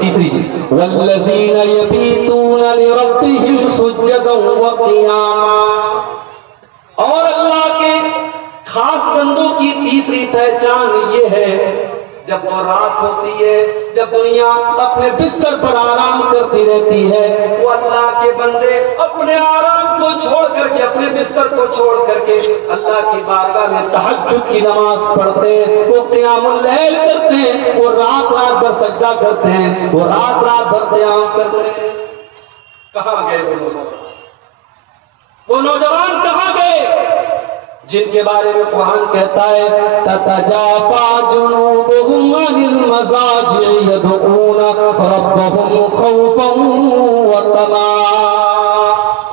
تیسری چیز والذین یبیتون لربہم سجدا وقیاما، اور اللہ کے خاص بندوں کی تیسری پہچان یہ ہے جب وہ رات ہوتی ہے، جب دنیا اپنے بستر پر آرام کرتی رہتی ہے، وہ اللہ کے بندے اپنے آرام کو چھوڑ کر کے، اپنے بستر کو چھوڑ کر کے اللہ کی بارگاہ میں تہجد کی نماز پڑھتے ہیں، وہ قیام اللیل کرتے ہیں، وہ رات رات بھر سجدہ کرتے ہیں، وہ رات رات بھر قیام کرتے ہیں۔ کہاں گئے وہ نوجوان کہاں گئے جن کے بارے میں قرآن کہتا ہے تتجافى جنوبهم عن المضاجع يدعون ربهم خوفا وطمعا،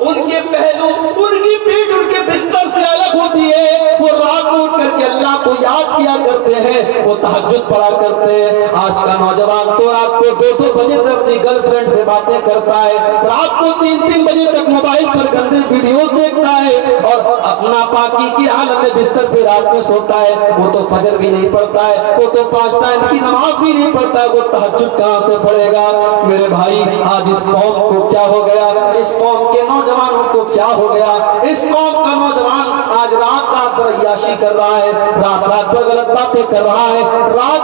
ان کے پہلو، ان کی پیٹھ ان کے بستر سے الگ ہوتی ہے، وہ رات کو اٹھ کر کے اللہ کو یاد کیا کرتے ہیں، وہ تہجد پڑھا کرتے ہیں۔ آج کا نوجوان تو رات کو 2-2 بجے تک اپنی گرل فرینڈ سے باتیں کرتا ہے، رات کو 3-3 بجے تک موبائل پر گندے ویڈیوز دیکھتا ہے، اور اپنا پاکی کی حالت میں بستر پہ رات میں سوتا ہے۔ وہ تو فجر بھی نہیں پڑھتا ہے، وہ تو 5 ٹائم کی نماز بھی نہیں پڑھتا ہے، وہ تہجد کہاں سے پڑھے گا؟ میرے بھائی آج اس قوم کو کیا ہو گیا، اس قوم کے نوجوانوں کو کیا ہو گیا؟ اس قوم کا نوجوان آج رات رات بھر عیاشی کر رہا ہے، رات رات بھر غلط باتیں کر رہا ہے، رات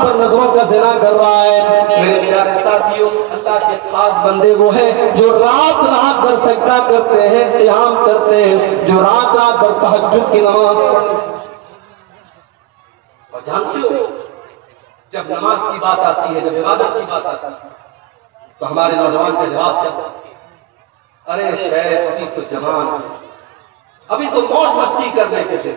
بھر نظروں کا زنا کر رہا ہے۔ میرے پیارے ساتھیوں، اللہ کے خاص بندے وہ ہیں جو رات رات بھر سجدہ کرتے ہیں، قیام کرتے ہیں، جو رات رات بھر تہجد کی نماز پڑھتے ہیں۔ اور جانتے ہو جب نماز کی بات آتی ہے، جب عبادت کی بات آتی ہے، تو ہمارے نوجوان کا جواب کیا ہوتا ہے؟ ارے شیخ ابھی تو جوان ہے، ابھی تو موج مستی کرنے کے تھے۔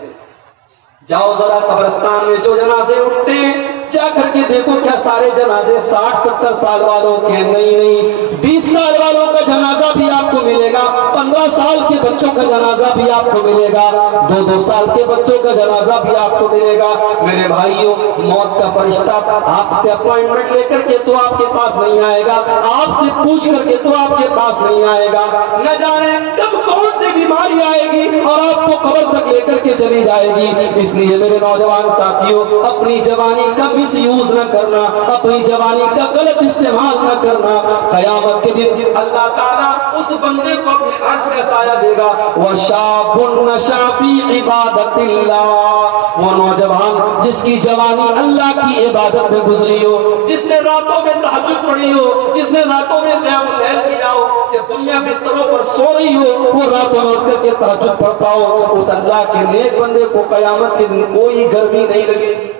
جاؤ ذرا قبرستان میں جو جنازے اٹھتے ہیں جا کر کے دیکھو، کیا سارے جنازے 60-70 سال والوں کے؟ نہیں، 20 سال والوں کا جنازہ بھی آپ کو ملے گا، 15 سال کے بچوں کا جنازہ بھی آپ کو ملے گا، 2-2 سال کے بچوں کا جنازہ بھی آپ کو ملے گا۔ میرے بھائیوں، موت کا فرشتہ آپ سے اپوائنٹمنٹ لے کر کے تو آپ کے پاس نہیں آئے گا، آپ سے پوچھ کر کے تو آپ کے پاس نہیں آئے گا، نہ جانے کب کون سی بیماری آئے گی اور آپ کو قبر تک لے کر کے چلی جائے گی۔ اس لیے میرے نوجوان ساتھیوں، اپنی جوانی کا مس یوز نہ کرنا، اپنی جوانی کا غلط استعمال نہ کرنا۔ قیامت کے دن اللہ تعالیٰ اس بندے کو اپنے عرش کا سایہ دے گا، وَشَابٌ نَشَأَ فِي عِبَادَةِ اللَّهِ، وہ نوجوان جس کی جوانی اللہ کی عبادت میں گزری ہو، جس نے راتوں میں تہجد پڑھی ہو، جس نے راتوں میں قیام اللیل کیا ہو، جب دنیا بستروں پر سو رہی ہو وہ راتوں میں اٹھ کر کے تہجد پڑھتا ہو، اس اللہ کے نیک بندے کو قیامت کے دن کوئی گرمی نہیں لگے گی۔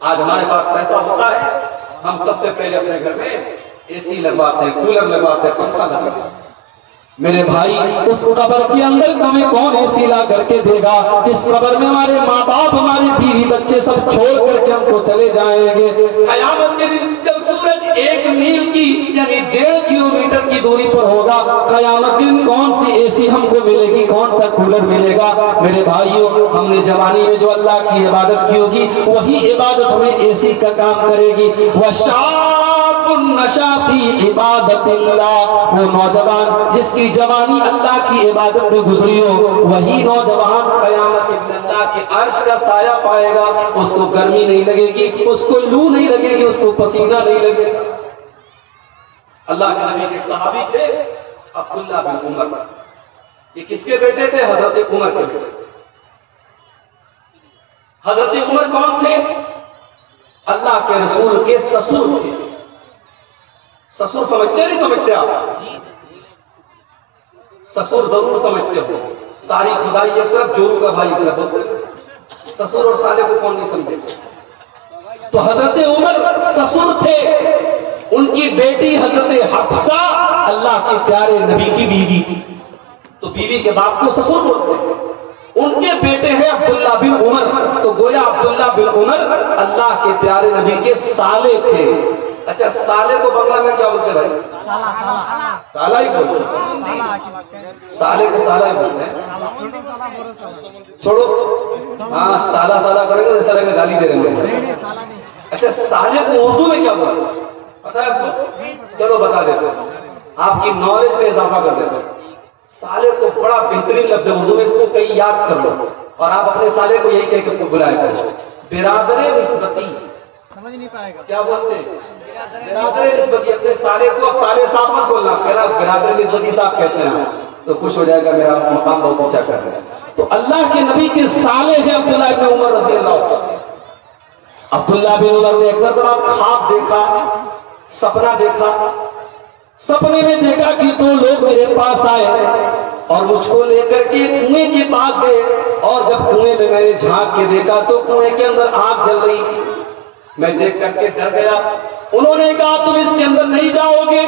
آج ہمارے پاس پیسہ ہوتا ہے، ہم سب سے پہلے اپنے گھر میں اے سی لگواتے ہیں، کولر لگواتے ہیں، پنکھا لگواتے ہیں۔ میرے بھائی، اس قبر کے اندر ہمیں کون اے سی لا کر کے دے گا جس قبر میں ہمارے ماں باپ، ہماری بیوی بچے سب چھوڑ کر کے ہم کو چلے جائیں گے؟ قیامت کے دن جب سورج 1 میل کی یعنی 1.5 کلومیٹر کی دوری پر ہوگا، قیامت کے دن کون سی اے سی ہم کو ملے گی، کون سا کولر ملے گا؟ میرے بھائیوں، ہم نے جوانی میں جو اللہ کی عبادت کی ہوگی وہی عبادت ہمیں اے سی کا کام کرے گی۔ وَشَابٌ نَشَأَ فِي عِبَادَةِ اللَّهِ، وہ نوجوان جس کی جوانی اللہ کی عبادت میں گزری ہو، وہی نوجوان قیامت کے دن اللہ کے عرش کا سایہ پائے گا، اس کو گرمی نہیں لگے گی، اس کو لو نہیں لگے گی، اس کو پسینہ نہیں لگے گا۔ اللہ کے نبی کے صحابی تھے عبداللہ بن عمر، یہ کس کے بیٹے تھے؟ حضرت عمر کے بیٹے۔ حضرت عمر کون تھے؟ اللہ کے رسول کے سسر تھے۔ سسر سمجھتے نہیں سمجھتے آپ؟ سسر ضرور سمجھتے ہو، ساری خدائی ایک طرف، جورو کا بھائی ایک طرف، سسر اور سالے کو کون نہیں سمجھے؟ تو حضرت عمر سسر تھے، ان کی بیٹی حضرت حفصہ اللہ کے پیارے نبی کی بیوی تھی، تو بیوی کے باپ کو سسر بولتے ہیں۔ ان کے بیٹے ہیں عبداللہ بن عمر، تو گویا عبداللہ بن عمر اللہ کے پیارے نبی کے سالے تھے۔ اچھا، سالے کو بنگلہ میں کیا بولتے بھائی؟ سالہ ہی بولتے ہیں، سالے کو سالہ ہی بولتے ہیں۔ چھوڑو، ہاں سالہ سالہ کریں گے جیسا لگے گالی دے رہے ہیں۔ اچھا، سالے کو اردو میں کیا بولتے ہیں پتا ہے آپ کو؟ چلو بتا دیتے ہیں، آپ کی نالج میں اضافہ کر دیتے ہیں۔ سالے کو بڑا بہترین لفظ ہے اردو میں، اس کو کہیں یاد کر لو اور آپ اپنے سالے کو یہی کہہ کے بلائے کرو، برادر نسبتی۔ سمجھ نہیں پائے گا کیا بولتے ہیں برادر نسبتی. اپنے سالے کو اب سالے صاحب مت بولنا, کہنا برادر نسبتی صاحب کیسے ہیں, تو خوش ہو جائے گا میرا مقام بہت اونچا کر رہے ہیں. تو اللہ کے نبی کے سالے ہیں عبداللہ ابن عمر رضی اللہ عنہ. عبداللہ بن عمر نے ایک مرتبہ خواب دیکھا, سپنا دیکھا. سپنے میں دیکھا کہ دو لوگ میرے پاس آئے اور مجھ کو لے کر کے کنویں کے پاس گئے, اور جب کنویں میں میں نے جھانک کے دیکھا تو کنویں کے اندر آگ جل رہی تھی. میں دیکھ کر کے ڈر گیا. انہوں نے کہا تم اس کے اندر نہیں جاؤ گے,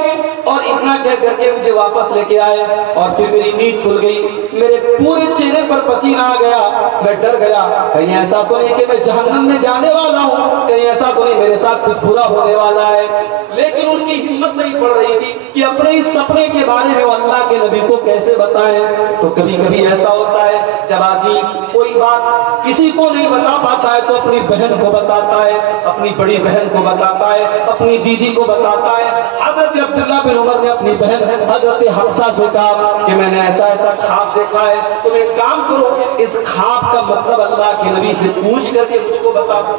اور اتنا کہہ کر کے مجھے واپس لے کے آئے. اور پھر میری نیند کھل گئی, میرے پورے چہرے پر پسینہ آ گیا. میں ڈر گیا, کہیں ایسا تو نہیں کہ میں جہنم میں جانے والا ہوں, کہیں ایسا تو نہیں میرے ساتھ کچھ برا ہونے والا ہے. لیکن ان کی ہمت نہیں پڑ رہی تھی کہ اپنے اس سپنے کے بارے میں وہ اللہ کے نبی کو کیسے بتائیں. تو کبھی کبھی ایسا ہوتا ہے جب آدمی کوئی بات کسی کو نہیں بتا پاتا ہے تو اپنی بہن کو بتاتا ہے, اپنی بڑی بہن کو بتاتا ہے, اپنی دیدی کو بتاتا ہے. حضرت عبداللہ بن عمر نے اپنی بہن حضرت حفصہ سے کہا کہ میں نے ایسا ایسا خواب دیکھا ہے, تم ایک کام کرو, اس خواب کا مطلب اللہ کے نبی سے پوچھ کر کے مجھ کو بتا دو.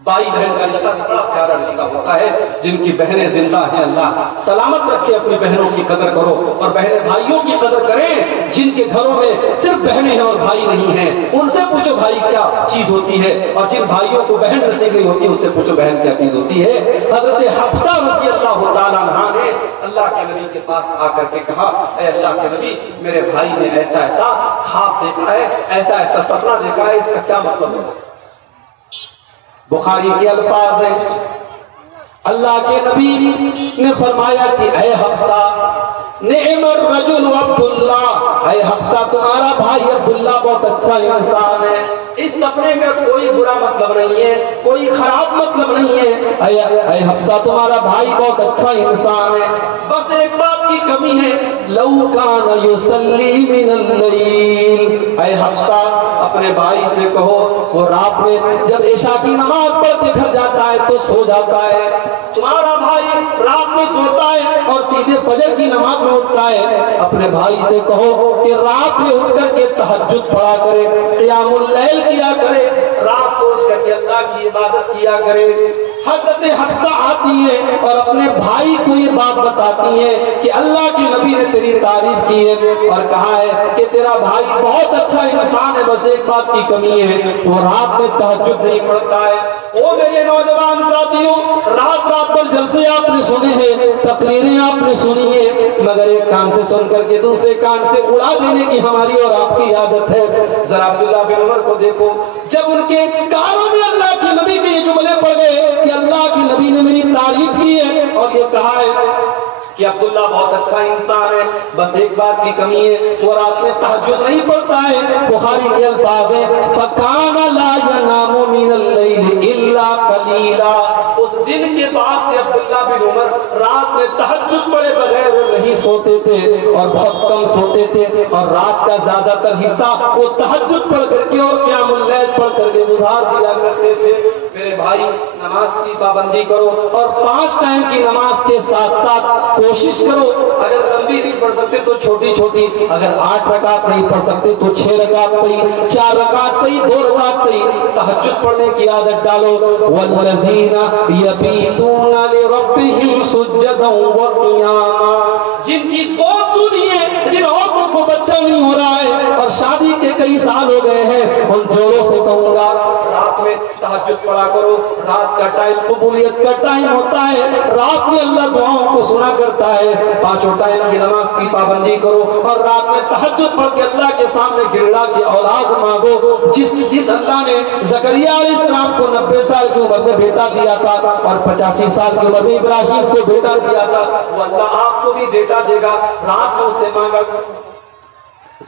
بھائی بہن کا رشتہ بڑا پیارا رشتہ ہوتا ہے. جن کی بہنیں زندہ ہیں اللہ سلامت رکھے, اپنی بہنوں کی قدر کرو, اور بہنیں بھائیوں کی قدر کریں. جن کے گھروں میں صرف بہنیں ہیں اور بھائی نہیں ہیں, ان سے پوچھو بھائی کیا چیز ہوتی ہے, اور جن بھائیوں کو بہن نصیب نہیں ہوتی اس سے پوچھو بہن کیا چیز ہوتی ہے. حضرت حفصہ رضی اللہ تعالیٰ عنہا نے اللہ کے نبی کے پاس آ کر کے کہا, اے اللہ کے نبی میرے بھائی نے ایسا ایسا خواب دیکھا ہے, ایسا ایسا سپنا دیکھا ہے, اس کا کیا مطلب ہے. بخاری کے الفاظ ہیں, اللہ کے نبی نے فرمایا کہ اے حفصہ نعم الرجل عبداللہ, اے حفصہ تمہارا بھائی عبداللہ بہت اچھا انسان ہے. اس سپنے کا کوئی برا مطلب نہیں ہے, کوئی خراب مطلب نہیں ہے. اے حفصہ تمہارا بھائی بہت اچھا انسان ہے, بس ایک بات کی کمی ہے, لو کان یصلی من اللیل. اے حفصہ اپنے بھائی سے کہو وہ رات میں جب عشاء کی نماز پڑھ کے گھر جاتا ہے تو سو جاتا ہے. تمہارا بھائی رات میں سوتا ہے اور سیدھے فجر کی نماز میں اٹھتا ہے. اپنے بھائی سے کہو کہ رات میں اٹھ کر کے تہجد پڑھا کرے, قیام اللیل کیا کرے, رات کو اٹھ کر کے اللہ کی عبادت کیا کرے. حضرت حفصہ آتی ہے اور اپنے بھائی کو یہ بات بتاتی ہے کہ اللہ کے نبی نے تیری تعریف کی ہے اور کہا ہے کہ تیرا بھائی بہت اچھا انسان ہے, بس ایک بات کی کمی ہے, وہ رات میں تہجد نہیں پڑھتا ہے. او میرے نوجوان ساتھیوں, رات رات پر جلسے آپ نے سنے ہیں, تقریریں آپ نے سنی ہیں, مگر ایک کان سے سن کر کے دوسرے کان سے اڑا دینے کی ہماری اور آپ کی عادت ہے. ذرا عبداللہ بن عمر کو دیکھو, جب ان کے کانوں میں اللہ کے نبی کے یہ جملے پڑ گئے کہ اللہ کے نبی نے میری تعریف کی ہے اور یہ کہا ہے کہ عبداللہ بہت اچھا انسان ہے, بس ایک بات کی کمی ہے, وہ رات میں تہجد نہیں پڑھتا ہے. بخاری کے الفاظ ہیں فَكَانَ لَا يَنَامُ مِنَ اللَّيْلِ إِلَّا قَلِيلًا. اس دن کے بعد سے عبداللہ بن عمر رات میں تہجد پڑھے بغیر نہیں سوتے تھے اور بہت کم سوتے تھے, اور رات کا زیادہ تر حصہ وہ تہجد پڑھ کر کے اور قیام اللیل پڑھ کر کے گزار دیا کرتے تھے. میرے بھائی نماز کی پابندی کرو, اور 5 ٹائم کی نماز کے ساتھ ساتھ کوشش کرو, اگر لمبی نہیں پڑھ سکتے تو چھوٹی چھوٹی, اگر 8 رکعت نہیں پڑھ سکتے تو 6 رکعت صحیح, 4 رکعت صحیح, 2 رکعت صحیح, تہجد پڑھنے کی عادت ڈالو. والذین یبیتون لربہم سجدا وقیاما. جن کی قوت سنی ہے, جن عورتوں کو بچہ نہیں ہو رہا ہے اور شادی کے کئی سال ہو گئے ہیں, ان جوڑوں سے کہوں گا رات میں تہجد پڑھا کرو. رات کا ٹائم قبولیت کا ٹائم ہوتا ہے, رات میں اللہ دعاؤں کو سنا کرتا ہے. 5 ٹائم کی نماز کی پابندی کرو, اور رات میں تہجد پڑھ کے اللہ کے سامنے گرڑا کی اولاد مانگو. جس اللہ نے زکریا علیہ السلام کو 90 سال کی عمر میں بیٹا دیا تھا اور 85 سال کی عمر میں ابراہیم کو بیٹا دیا تھا, وہ اللہ آپ کو بھی بیٹا دے گا. رات میں اس سے مانگا.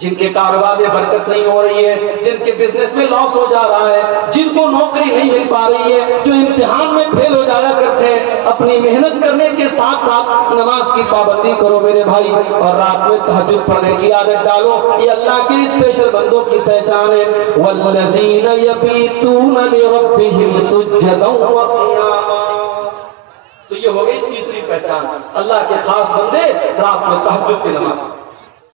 جن کے کاروبار میں برکت نہیں ہو رہی ہے, جن کے بزنس میں لاس ہو جا رہا ہے, جن کو نوکری نہیں مل پا رہی ہے, جو امتحان میں فیل ہو جایا کرتے ہیں, اپنی محنت کرنے کے ساتھ ساتھ نماز کی پابندی کرو میرے بھائی, اور رات میں تہجد پڑھنے کی عادت ڈالو. یہ اللہ کے اسپیشل بندوں کی پہچان ہے. والذین یبیتون لربہم سجدا وقیاما. تو یہ ہو گئی تیسری پہچان, اللہ کے خاص بندے رات میں تہجد کی نماز.